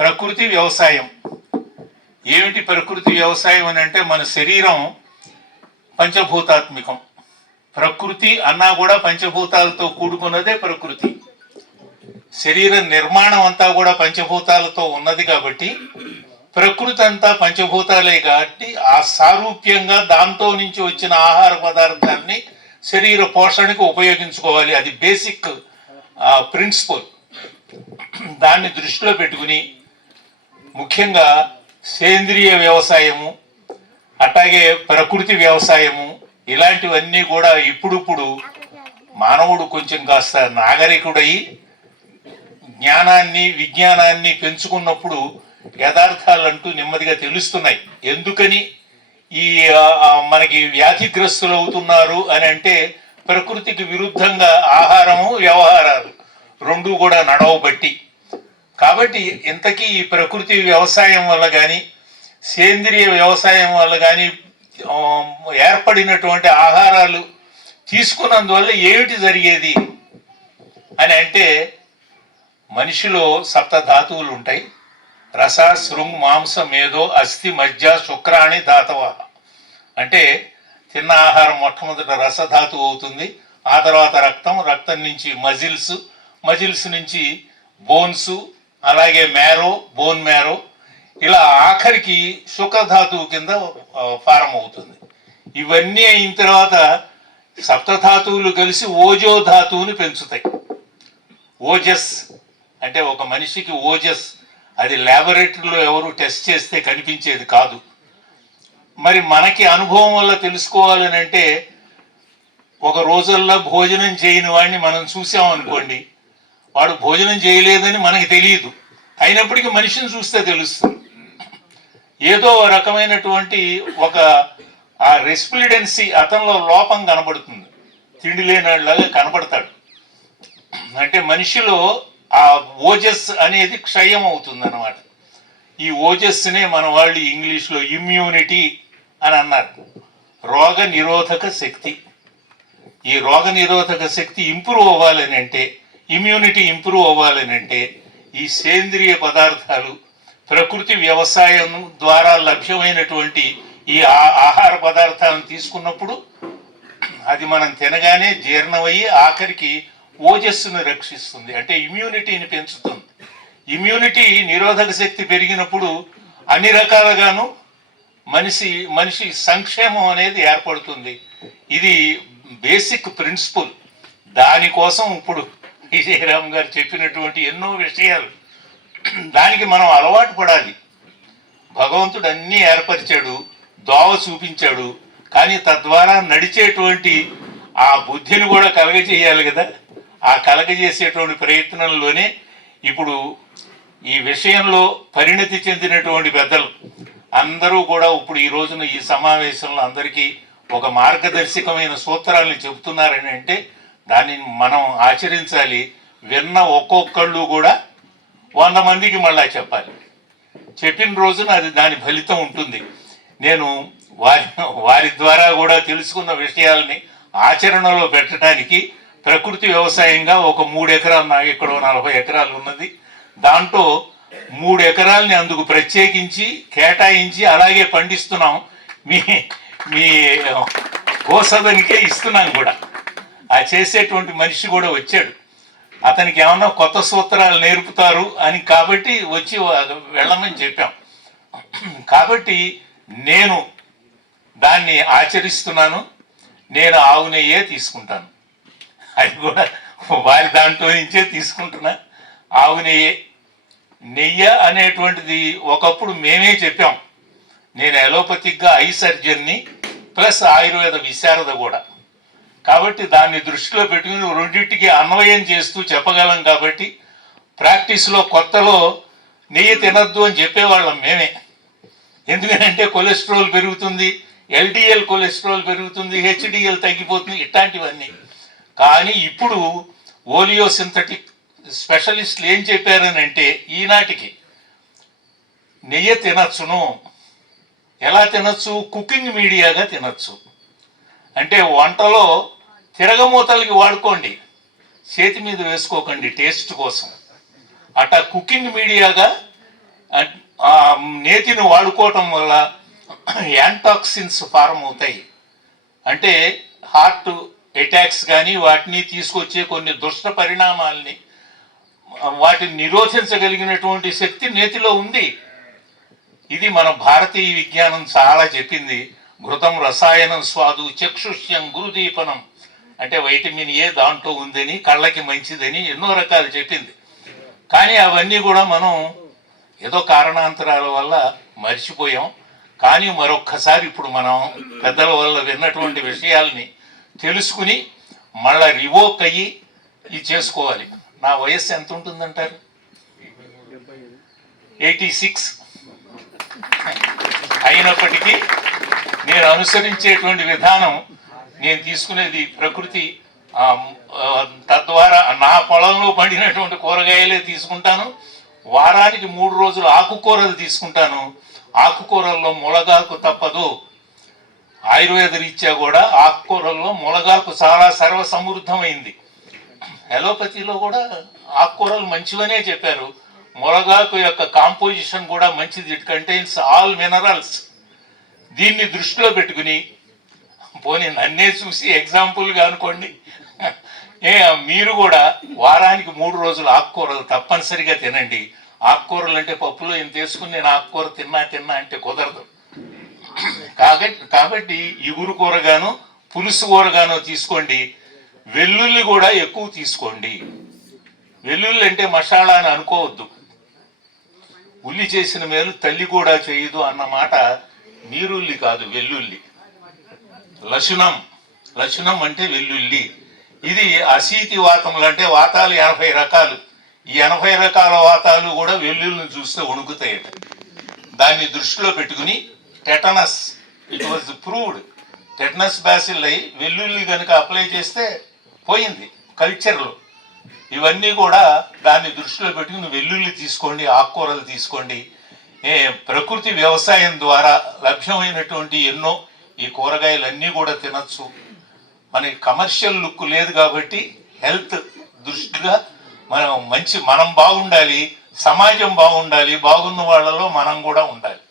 ప్రకృతి వ్యవసాయం. ఏమిటి ప్రకృతి వ్యవసాయం అని అంటే మన శరీరం పంచభూతాత్మికం. ప్రకృతి అన్నా కూడా పంచభూతాలతో కూడుకున్నదే ప్రకృతి. శరీర నిర్మాణం అంతా కూడా పంచభూతాలతో ఉన్నది కాబట్టి ప్రకృతి అంతా పంచభూతాలే కాబట్టి ఆ సారూప్యంగా దాంతో నుంచి వచ్చిన ఆహార పదార్థాన్ని శరీర పోషణకు ఉపయోగించుకోవాలి. అది బేసిక్ ప్రిన్సిపల్. దాన్ని దృష్టిలో పెట్టుకుని ముఖ్యంగా సేంద్రియ వ్యవసాయము అట్లాగే ప్రకృతి వ్యవసాయము ఇలాంటివన్నీ కూడా ఇప్పుడిప్పుడు మానవుడు కొంచెం కాస్త నాగరికుడై జ్ఞానాన్ని విజ్ఞానాన్ని పెంచుకున్నప్పుడు యథార్థాలంటూ నెమ్మదిగా తెలుస్తున్నాయి. ఎందుకని? ఈ మనకి వ్యాధిగ్రస్తులు అవుతున్నారు అని అంటే ప్రకృతికి విరుద్ధంగా ఆహారము వ్యవహారాలు రెండు కూడా నడవబట్టి కాబట్టి ఇంతకీ ఈ ప్రకృతి వ్యవసాయం వల్ల కానీ సేంద్రియ వ్యవసాయం వల్ల కానీ ఏర్పడినటువంటి ఆహారాలు తీసుకున్నందువల్ల ఏమిటి జరిగేది అని అంటే మనిషిలో సప్త ధాతువులు ఉంటాయి. రస శృంగ్ మాంసం మేధో అస్థి మజ్జ శుక్రాణి ధాతవ. అంటే తిన్న ఆహారం మొట్టమొదట రసధాతువు అవుతుంది. ఆ తర్వాత రక్తం రక్తం నుంచి మజిల్స్ మజిల్స్ నుంచి బోన్స్ అలాగే మ్యారో బోన్ మ్యారో ఇలా ఆఖరికి శుక్రధాతువు కింద ఫారం అవుతుంది. ఇవన్నీ అయిన తర్వాత సప్తధాతువులు కలిసి ఓజో ధాతువుని పెంచుతాయి. ఓజస్ అంటే ఒక మనిషికి ఓజస్ అది ల్యాబొరేటరీలో ఎవరు టెస్ట్ చేస్తే కనిపించేది కాదు. మరి మనకి అనుభవం వల్ల తెలుసుకోవాలని అంటే ఒక రోజుల్లో భోజనం చేయని వాడిని మనం చూసామనుకోండి వాడు భోజనం చేయలేదని మనకి తెలియదు. అయినప్పటికీ మనిషిని చూస్తే తెలుస్తుంది. ఏదో రకమైనటువంటి ఒక ఆ రెస్పిలిడెన్సీ అతనిలో లోపం కనబడుతుంది. తిండి లేనిలాగా కనబడతాడు. అంటే మనిషిలో ఆ ఓజస్ అనేది క్షయం అవుతుంది అనమాట ఈ ఓజస్నే మన వాళ్ళు ఇంగ్లీష్లో ఇమ్యూనిటీ అని అన్నారు. రోగ నిరోధక శక్తి. ఈ రోగ నిరోధక శక్తి ఇంప్రూవ్ అవ్వాలని అంటే ఇమ్యూనిటీ ఇంప్రూవ్ అవ్వాలని అంటే ఈ సేంద్రియ పదార్థాలు ప్రకృతి వ్యవసాయం ద్వారా లభ్యమైనటువంటి ఈ ఆహార పదార్థాలను తీసుకున్నప్పుడు అది మనం తినగానే జీర్ణమయ్యి ఆఖరికి ఓజస్సును రక్షిస్తుంది. అంటే ఇమ్యూనిటీని పెంచుతుంది. ఇమ్యూనిటీ నిరోధక శక్తి పెరిగినప్పుడు అన్ని రకాలుగాను మనిషి మనిషి సంక్షేమం అనేది ఏర్పడుతుంది. ఇది బేసిక్ ప్రిన్సిపల్ దానికోసం ఇప్పుడు విజయరామ్ గారు చెప్పినటువంటి ఎన్నో విషయాలు. దానికి మనం అలవాటు పడాలి. భగవంతుడు అన్నీ ఏర్పరిచాడు దోవ చూపించాడు కానీ తద్వారా నడిచేటువంటి ఆ బుద్ధిని కూడా కలగజేయాలి కదా. ఆ కలగజేసేటువంటి ప్రయత్నంలోనే ఇప్పుడు ఈ విషయంలో పరిణతి చెందినటువంటి పెద్దలు అందరూ కూడా ఇప్పుడు ఈ రోజున ఈ సమావేశంలో అందరికీ ఒక మార్గదర్శకమైన సూత్రాలను చెబుతున్నారని అంటే దాన్ని మనం ఆచరించాలి. విన్న ఒక్కొక్కళ్ళు కూడా వంద మందికి మళ్ళా చెప్పాలి. చెప్పిన రోజున అది దాని ఫలితం ఉంటుంది. నేను వారి వారి ద్వారా కూడా తెలుసుకున్న విషయాల్ని ఆచరణలో పెట్టడానికి ప్రకృతి వ్యవసాయంగా ఒక మూడు ఎకరాలు నాకు ఇక్కడ నలభై ఎకరాలు ఉన్నది. దాంట్లో మూడు ఎకరాలని అందుకు ప్రత్యేకించి కేటాయించి అలాగే పండిస్తున్నాం. మీ మీ గోసదనికే ఇస్తున్నాం కూడా. ఆ చేసేటువంటి మనిషి కూడా వచ్చాడు. అతనికి ఏమన్నా కొత్త సూత్రాలు నేర్పుతారు అని కాబట్టి వచ్చి వెళ్ళమని చెప్పాం. కాబట్టి నేను దాన్ని ఆచరిస్తున్నాను. నేను ఆవు నెయ్యే తీసుకుంటాను. అది కూడా వారి దాంట్లో నుంచే తీసుకుంటున్నా. ఆవు నెయ్యే నెయ్య అనేటువంటిది ఒకప్పుడు మేమే చెప్పాం. నేను ఎలోపతిక్గా ఐ సర్జన్ని ప్లస్ ఆయుర్వేద విశారద కూడా. కాబట్టి దాన్ని దృష్టిలో పెట్టుకుని రెండింటికి అన్వయం చేస్తూ చెప్పగలం కాబట్టి ప్రాక్టీస్లో కొత్తలో నెయ్యి తినద్దు అని చెప్పేవాళ్ళం మేమే. ఎందుకంటే కొలెస్ట్రాల్ పెరుగుతుంది ఎల్డిఎల్ కొలెస్ట్రాల్ పెరుగుతుంది హెచ్డిఎల్ తగ్గిపోతుంది ఇట్లాంటివన్నీ. కానీ ఇప్పుడు ఓలియో సింథటిక్ స్పెషలిస్టులు ఏం చెప్పారనంటే ఈనాటికి నెయ్యి తినచ్చును. ఎలా తినచ్చు? కుకింగ్ మీడియాగా తినచ్చు. అంటే వంటలో తిరగమూతలకి వాడుకోండి. చేతి మీద వేసుకోకండి టేస్ట్ కోసం. అట్టా కుకింగ్ మీడియాగా ఆ నేతిని వాడుకోవటం వల్ల యాంటాక్సిన్స్ ఫారం అవుతాయి. అంటే హార్ట్ అటాక్స్ కానీ వాటిని తీసుకొచ్చే కొన్ని దుష్ట పరిణామాల్ని వాటిని నిరోధించగలిగినటువంటి శక్తి నేతిలో ఉంది. ఇది మన భారతీయ విజ్ఞానం చాలా చెప్పింది. ఘృతం రసాయనం స్వాదు చక్షుష్యం గురుదీపనం. అంటే వైటమిన్ ఏ దాంట్లో ఉందని కళ్ళకి మంచిదని ఎన్నో రకాలు చెప్పింది. కానీ అవన్నీ కూడా మనం ఏదో కారణాంతరాల వల్ల మర్చిపోయాం. కానీ మరొక్కసారి ఇప్పుడు మనం పెద్దల వల్ల విన్నటువంటి విషయాల్ని తెలుసుకుని మళ్ళా రివోక్ అయ్యి ఇది చేసుకోవాలి. నా వయస్సు ఎంత ఉంటుందంటారు? Eighty six. అయినప్పటికీ నేను అనుసరించేటువంటి విధానం నేను తీసుకునేది ప్రకృతి తద్వారా నా పొలంలో పండినటువంటి కూరగాయలే తీసుకుంటాను. వారానికి మూడు రోజులు ఆకుకూరలు తీసుకుంటాను. ఆకుకూరల్లో ములగాకు తప్పదు. ఆయుర్వేద రీత్యా కూడా ఆకుకూరల్లో ములగాకు చాలా సర్వ సమృద్ధమైంది ఎలోపతిలో కూడా ఆకుకూరలు మంచివనే చెప్పారు. ములగాకు యొక్క కాంపోజిషన్ కూడా మంచిది. It contains all minerals. దీన్ని దృష్టిలో పెట్టుకుని పోనీ నన్నే చూసి ఎగ్జాంపుల్గా అనుకోండి. ఏ మీరు కూడా వారానికి మూడు రోజులు ఆకుకూరలు తప్పనిసరిగా తినండి. ఆకుకూరలు అంటే పప్పులో ఏం తీసుకుని నేను ఆకుకూర తిన్నా తిన్నా అంటే కుదరదు. కాబట్టి కాబట్టి ఇగురు కూరగాను పులుసు కూరగాను తీసుకోండి. వెల్లుల్లి కూడా ఎక్కువ తీసుకోండి. వెల్లుల్లి అంటే మసాలా అని అనుకోవద్దు. ఉల్లి చేసిన మేలు తల్లి కూడా చేయదు అన్న మాట నీరుల్లి కాదు వెల్లుల్లి. లశునం లశునం అంటే వెల్లుల్లి. ఇది అశీతి వాతములు అంటే వాతాలు ఎనభై రకాలు. ఈ ఎనభై రకాల వాతాలు కూడా వెల్లుల్లిని చూస్తే వణుకుతాయట. దాన్ని దృష్టిలో పెట్టుకుని tetanus it was proved tetanus bacilli అయి వెల్లుల్లి కనుక అప్లై చేస్తే పోయింది కల్చర్లో ఇవన్నీ కూడా దాన్ని దృష్టిలో పెట్టుకుని వెల్లుల్లి తీసుకోండి ఆకుకూరలు తీసుకోండి. ప్రకృతి వ్యవసాయం ద్వారా లభ్యమైనటువంటి ఎన్నో ఈ కూరగాయలన్నీ కూడా తినచ్చు. మనకి కమర్షియల్ లుక్ లేదు కాబట్టి హెల్త్ దృష్టిగా మనం మంచి మనం బాగుండాలి సమాజం బాగుండాలి బాగున్న వాళ్ళలో మనం కూడా ఉండాలి.